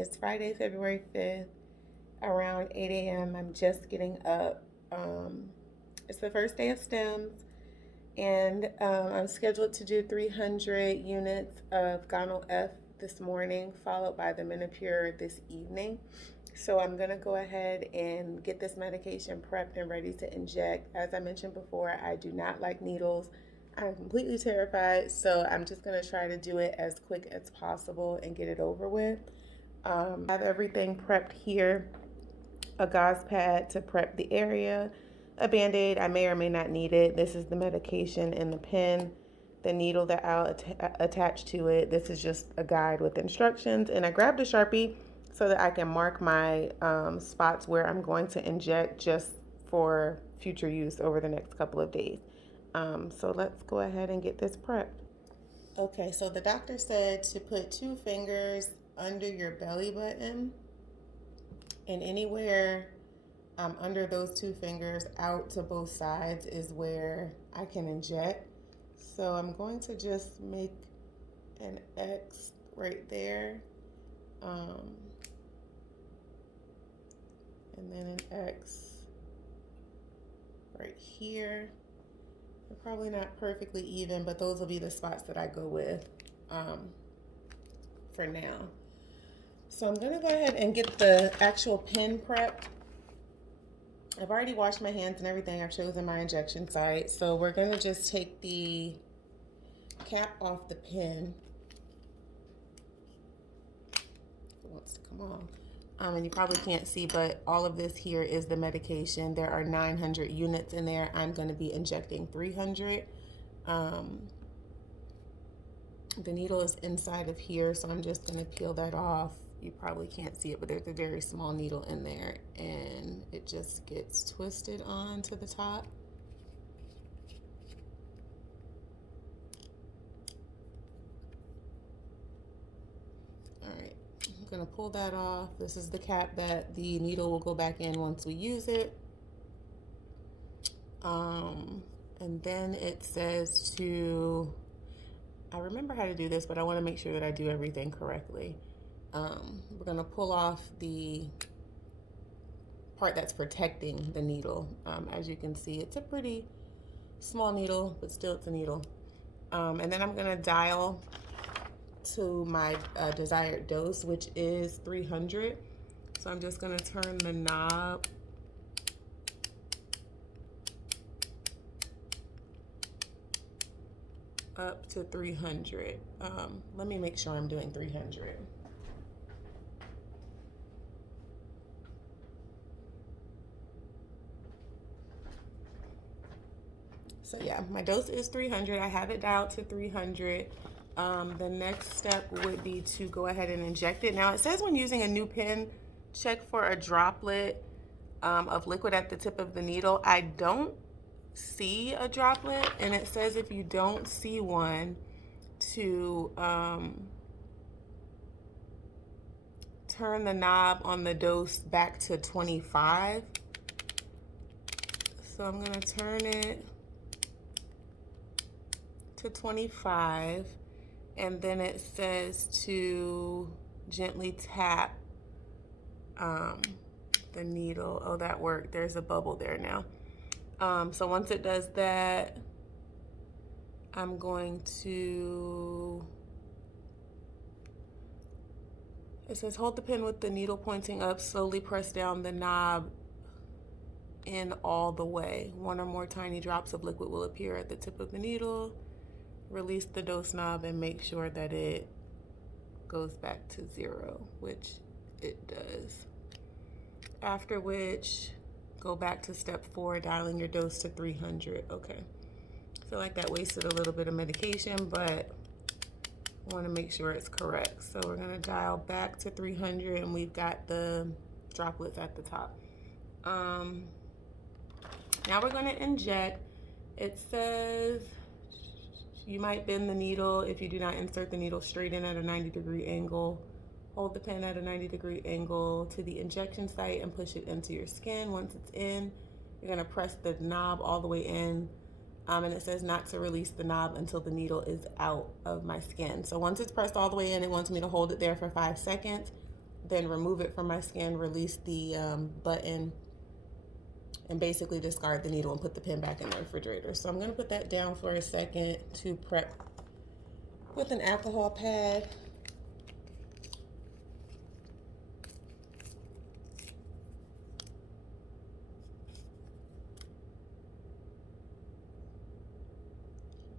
It's Friday, February 5th, around 8 a.m. I'm just getting up. It's the first day of Stims, and I'm scheduled to do 300 units of Gonal F this morning, followed by the Menopur this evening. So I'm going to go ahead and get this medication prepped and ready to inject. As I mentioned before, I do not like needles. I'm completely terrified, so I'm just going to try to do it as quick as possible and get it over with. I have everything prepped here. A gauze pad to prep the area, a Band-Aid, I may or may not need it. This is the medication and the pen, the needle that I'll attach to it. This is just a guide with instructions, and I grabbed a Sharpie so that I can mark my spots where I'm going to inject just for future use over the next couple of days. So let's go ahead and get this prepped. Okay, so the doctor said to put 2 fingers under your belly button, and anywhere under those 2 fingers out to both sides is where I can inject. So I'm going to just make an X right there, and then an X right here. They're probably not perfectly even, but those will be the spots that I go with for now. So I'm going to go ahead and get the actual pen prepped. I've already washed my hands and everything. I've chosen my injection site. So we're going to just take the cap off the pen. It wants to come off. And you probably can't see, but all of this here is the medication. There are 900 units in there. I'm going to be injecting 300. The needle is inside of here, so I'm just going to peel that off. You probably can't see it, but there's a very small needle in there, and it just gets twisted onto the top. All right, I'm gonna pull that off. This is the cap that the needle will go back in once we use it. And then it says to, I remember how to do this, but I want to make sure that I do everything correctly. We're going to pull off the part that's protecting the needle. As you can see, it's a pretty small needle, but still it's a needle. And then I'm going to dial to my desired dose, which is 300. So I'm just going to turn the knob up to 300. Let me make sure I'm doing 300. So yeah, my dose is 300. I have it dialed to 300. The next step would be to go ahead and inject it. Now it says when using a new pen, check for a droplet of liquid at the tip of the needle. I don't see a droplet, and it says if you don't see one to turn the knob on the dose back to 25. So I'm going to turn it to 25, and then it says to gently tap the needle. Oh, that worked. There's a bubble there now. So once it does that, I'm going to, it says hold the pen with the needle pointing up, slowly press down the knob in all the way. 1 or more tiny drops of liquid will appear at the tip of the needle. Release the dose knob and make sure that it goes back to 0, which it does. After which, go back to step 4, dialing your dose to 300. Okay. I feel like that wasted a little bit of medication, but I want to make sure it's correct. So we're going to dial back to 300, and we've got the droplets at the top. Now we're going to inject. It says you might bend the needle if you do not insert the needle straight in at a 90-degree angle. Hold the pen at a 90-degree angle to the injection site and push it into your skin. Once it's in, you're going to press the knob all the way in. And it says not to release the knob until the needle is out of my skin. So once it's pressed all the way in, it wants me to hold it there for 5 seconds. then remove it from my skin, release the button, and basically discard the needle and put the pin back in the refrigerator. So I'm going to put that down for a second to prep with an alcohol pad.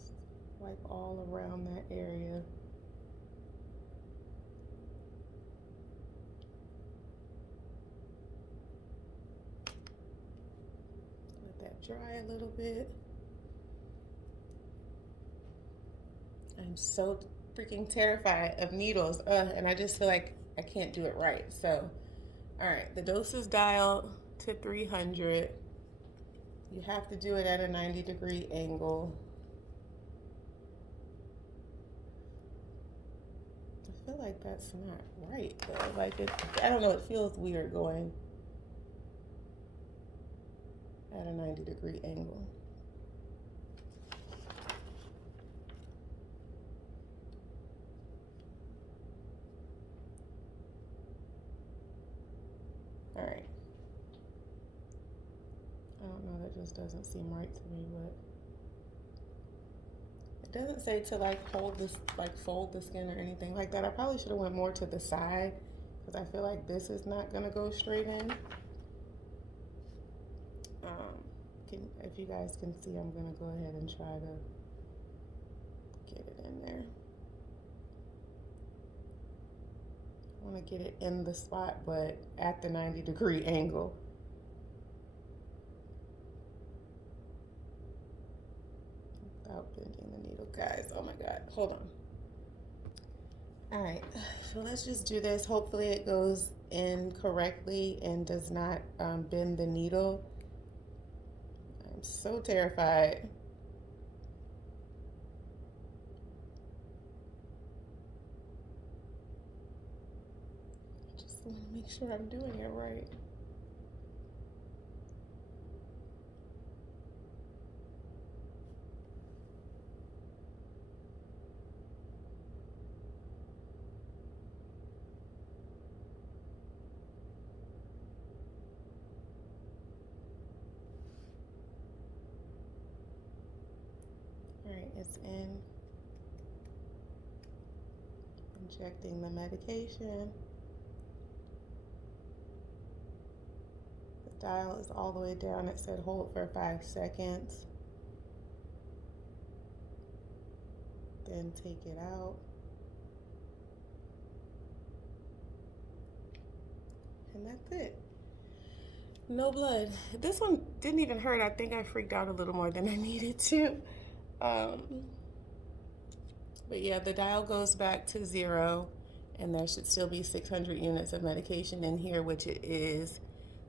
Just wipe all around that area. Let that dry a little bit. I'm so freaking terrified of needles, and I just feel like I can't do it right. So, all right, the dose is dialed to 300. You have to do it at a 90-degree angle. I feel like that's not right though. Like I don't know, it feels weird going at a 90-degree angle. All right. I don't know, that just doesn't seem right to me, but it doesn't say to like hold this, like fold the skin or anything like that. I probably should have went more to the side because I feel like this is not gonna go straight in. If you guys can see, I'm gonna go ahead and try to get it in there. I want to get it in the spot, but at the 90-degree angle. Without bending the needle, guys. Oh my God, hold on. All right, so let's just do this. Hopefully it goes in correctly and does not bend the needle. I'm so terrified. I just want to make sure I'm doing it right. All right, it's in. Injecting the medication. The dial is all the way down. It said hold for 5 seconds. Then take it out. And that's it. No blood. This one didn't even hurt. I think I freaked out a little more than I needed to. But yeah, the dial goes back to 0, and there should still be 600 units of medication in here, which it is.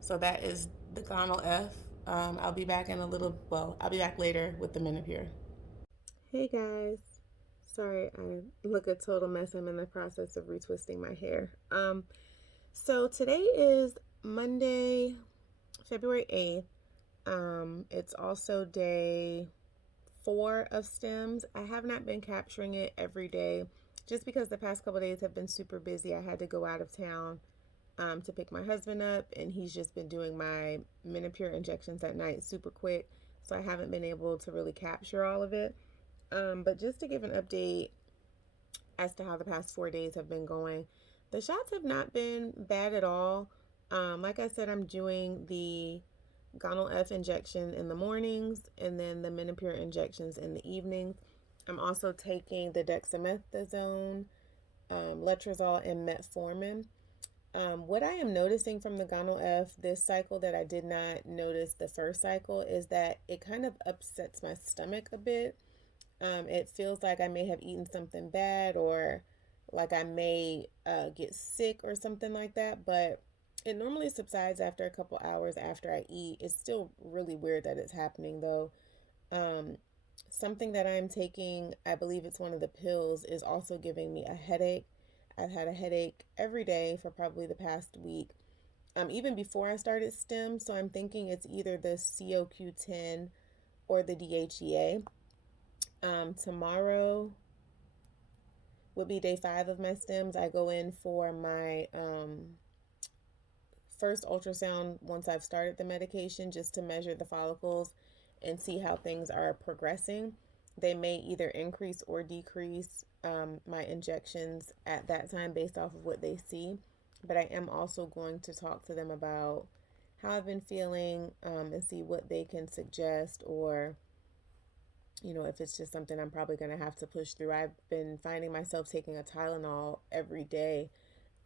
So that is the Gonal-F. I'll be back in a little, well, I'll be back later with the Menopur. Hey guys. Sorry, I look a total mess. I'm in the process of retwisting my hair. So today is Monday, February 8th. It's also day 4 of Stims. I have not been capturing it every day just because the past couple days have been super busy. I had to go out of town to pick my husband up, and he's just been doing my Menopur injections at night super quick, so I haven't been able to really capture all of it. But just to give an update as to how the past 4 days have been going, the shots have not been bad at all. Like I said, I'm doing the Gonal-F injection in the mornings and then the Menopur injections in the evenings. I'm also taking the dexamethasone, letrozole, and metformin. What I am noticing from the Gonal-F this cycle that I did not notice the first cycle is that it kind of upsets my stomach a bit. It feels like I may have eaten something bad, or like I may get sick or something like that, but it normally subsides after a couple hours after I eat. It's still really weird that it's happening though. Something that I'm taking, I believe it's one of the pills, is also giving me a headache. I've had a headache every day for probably the past week, even before I started STEM. So I'm thinking it's either the COQ10 or the DHEA. Tomorrow would be day 5 of my stims. I go in for my first ultrasound once I've started the medication, just to measure the follicles and see how things are progressing. They may either increase or decrease my injections at that time based off of what they see. But I am also going to talk to them about how I've been feeling, and see what they can suggest, or if it's just something I'm probably going to have to push through. I've been finding myself taking a Tylenol every day.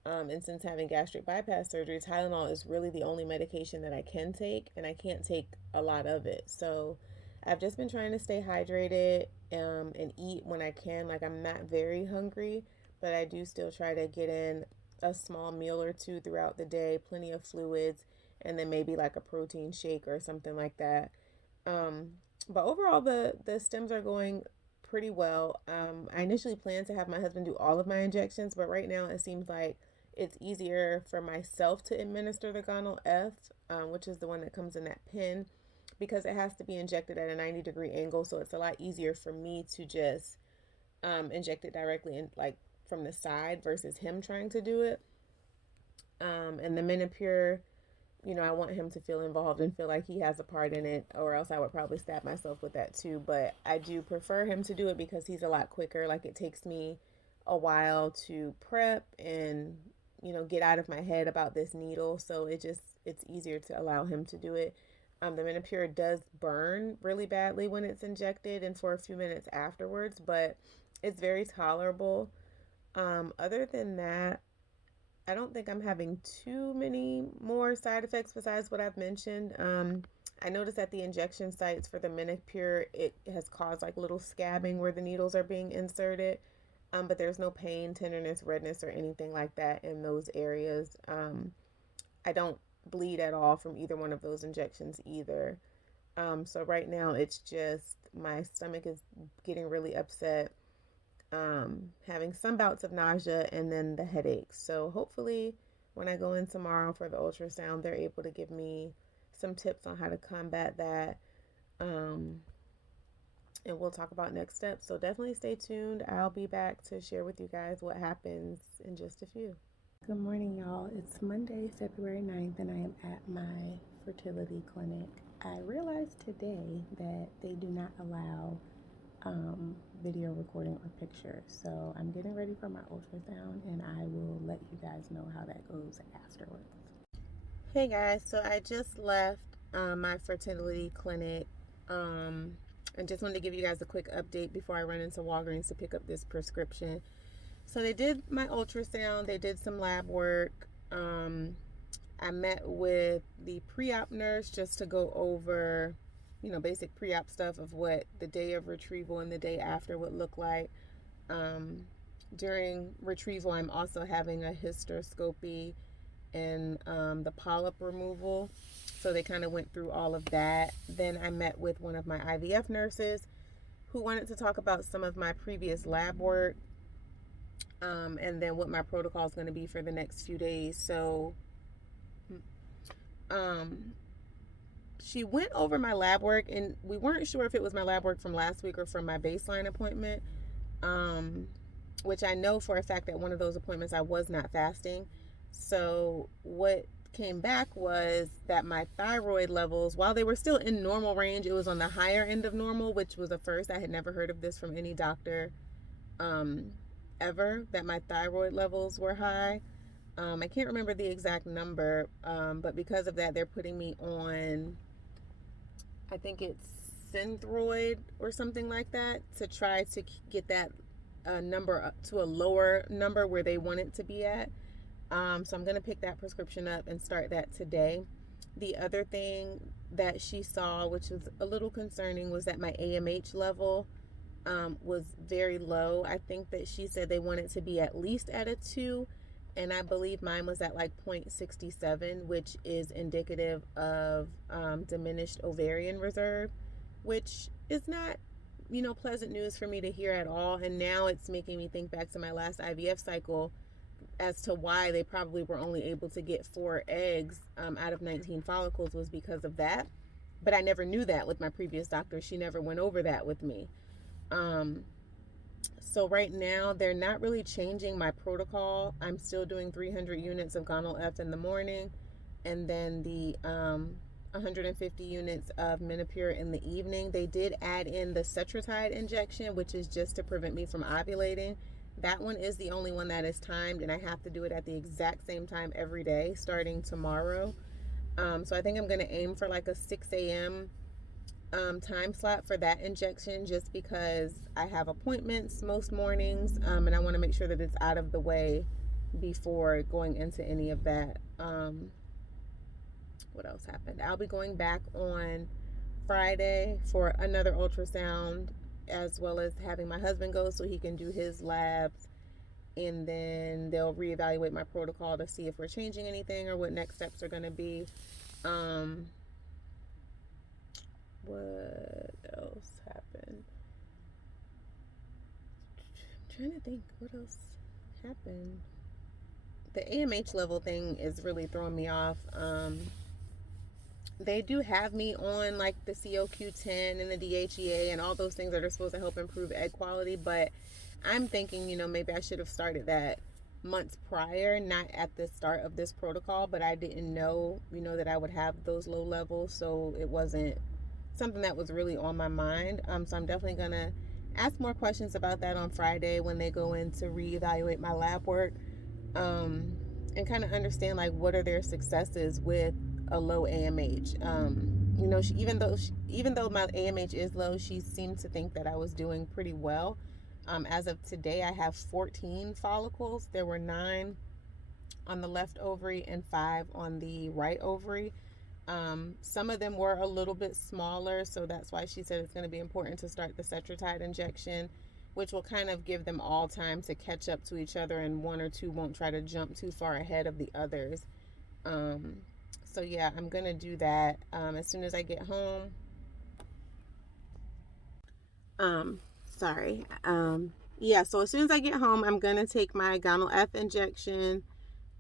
And since having gastric bypass surgery, Tylenol is really the only medication that I can take, and I can't take a lot of it. So I've just been trying to stay hydrated, and eat when I can. Like, I'm not very hungry, but I do still try to get in a small meal or two throughout the day, plenty of fluids, and then maybe like a protein shake or something like that. Um, but overall, the stims are going pretty well. I initially planned to have my husband do all of my injections, but right now it seems like it's easier for myself to administer the Gonal F, which is the one that comes in that pen, because it has to be injected at a 90-degree angle. So it's a lot easier for me to just inject it directly in, like, from the side, versus him trying to do it. And the Menopur, I want him to feel involved and feel like he has a part in it, or else I would probably stab myself with that too. But I do prefer him to do it because he's a lot quicker. Like, it takes me a while to prep and, get out of my head about this needle. So it's easier to allow him to do it. The Menopur does burn really badly when it's injected and for a few minutes afterwards, but it's very tolerable. Other than that, I don't think I'm having too many more side effects besides what I've mentioned. I noticed at the injection sites for the Menopur, it has caused like little scabbing where the needles are being inserted. But there's no pain, tenderness, redness, or anything like that in those areas. I don't bleed at all from either one of those injections either. So right now it's just my stomach is getting really upset, having some bouts of nausea, and then the headaches. So hopefully, when I go in tomorrow for the ultrasound, they're able to give me some tips on how to combat that. Um, and we'll talk about next steps. So definitely stay tuned. I'll be back to share with you guys what happens in just a few. Good morning, y'all. It's Monday, February 9th, and I am at my fertility clinic. I realized today that they do not allow video recording or picture. So I'm getting ready for my ultrasound, and I will let you guys know how that goes afterwards. Hey guys, so I just left my fertility clinic, and just wanted to give you guys a quick update before I run into Walgreens to pick up this prescription. So they did my ultrasound, they did some lab work. I met with the pre-op nurse just to go over, basic pre-op stuff of what the day of retrieval and the day after would look like. During retrieval, I'm also having a hysteroscopy and the polyp removal. So they kind of went through all of that. Then I met with one of my IVF nurses who wanted to talk about some of my previous lab work, and then what my protocol is going to be for the next few days. So she went over my lab work, and we weren't sure if it was my lab work from last week or from my baseline appointment, which I know for a fact that one of those appointments I was not fasting. So what came back was that my thyroid levels, while they were still in normal range, it was on the higher end of normal, which was a first. I had never heard of this from any doctor ever, that my thyroid levels were high. I can't remember the exact number, but because of that, they're putting me on, I think it's Synthroid or something like that, to try to get that number up to a lower number where they want it to be at. So I'm going to pick that prescription up and start that today. The other thing that she saw, which was a little concerning, was that my AMH level was very low. I think that she said they wanted to be at least at a 2, and I believe mine was at like 0.67, which is indicative of diminished ovarian reserve, which is not, pleasant news for me to hear at all. And now it's making me think back to my last IVF cycle as to why they probably were only able to get 4 eggs out of 19 follicles, was because of that. But I never knew that with my previous doctor. She never went over that with me. So right now they're not really changing my protocol. I'm still doing 300 units of Gonal F in the morning, and then the 150 units of Menopur in the evening. They did add in the Cetratide injection, which is just to prevent me from ovulating. That one is the only one that is timed, and I have to do it at the exact same time every day starting tomorrow. So I think I'm going to aim for like a 6 a.m. Time slot for that injection, just because I have appointments most mornings, and I want to make sure that it's out of the way before going into any of that. What else happened? I'll be going back on Friday for another ultrasound, as well as having my husband go so he can do his labs, and then they'll reevaluate my protocol to see if we're changing anything or what next steps are going to be. What else happened? I'm trying to think what else happened. The AMH level thing is really throwing me off. They do have me on like the COQ10 and the DHEA and all those things that are supposed to help improve egg quality, but I'm thinking, maybe I should have started that months prior, not at the start of this protocol, but I didn't know, that I would have those low levels, so it wasn't something that was really on my mind. So I'm definitely gonna ask more questions about that on Friday when they go in to reevaluate my lab work, and kind of understand like what are their successes with a low AMH. Even though my AMH is low, she seemed to think that I was doing pretty well. As of today, I have 14 follicles. There were 9 on the left ovary and 5 on the right ovary. Some of them were a little bit smaller, so that's why she said it's going to be important to start the Cetratide injection, which will kind of give them all time to catch up to each other, and 1 or 2 won't try to jump too far ahead of the others. So yeah, I'm going to do that as soon as I get home. Sorry. Yeah, so as soon as I get home, I'm going to take my Gonal F injection,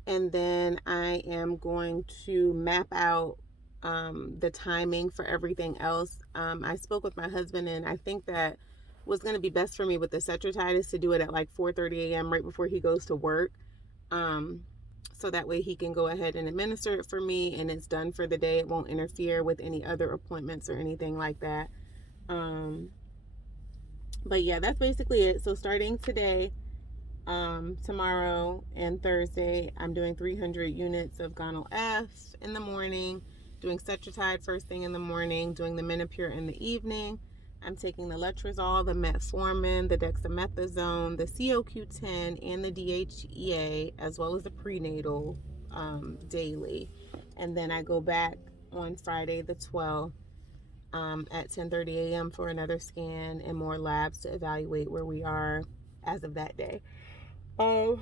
and then I am going to map out the timing for everything else. I spoke with my husband, and I think that what's going to be best for me with the Cetratide is to do it at like 4:30 a.m. right before he goes to work. So that way he can go ahead and administer it for me, and it's done for the day. It won't interfere with any other appointments or anything like that. But yeah, that's basically it. So starting today, tomorrow and Thursday, I'm doing 300 units of Gonal F in the morning, doing Cetratide first thing in the morning, doing the Menopur in the evening. I'm taking the letrozole, the metformin, the dexamethasone, the COQ10, and the DHEA, as well as the prenatal, daily. And then I go back on Friday the 12th at 10:30 a.m. for another scan and more labs to evaluate where we are as of that day. So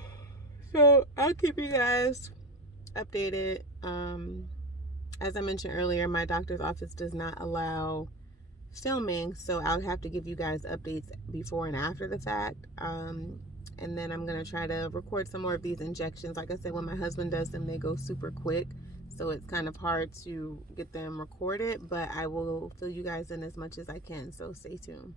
I'll keep you guys updated. As I mentioned earlier, my doctor's office does not allow filming, so I'll have to give you guys updates before and after the fact. And then I'm gonna try to record some more of these injections. Like I said, when my husband does them, they go super quick, so it's kind of hard to get them recorded, but I will fill you guys in as much as I can, so stay tuned.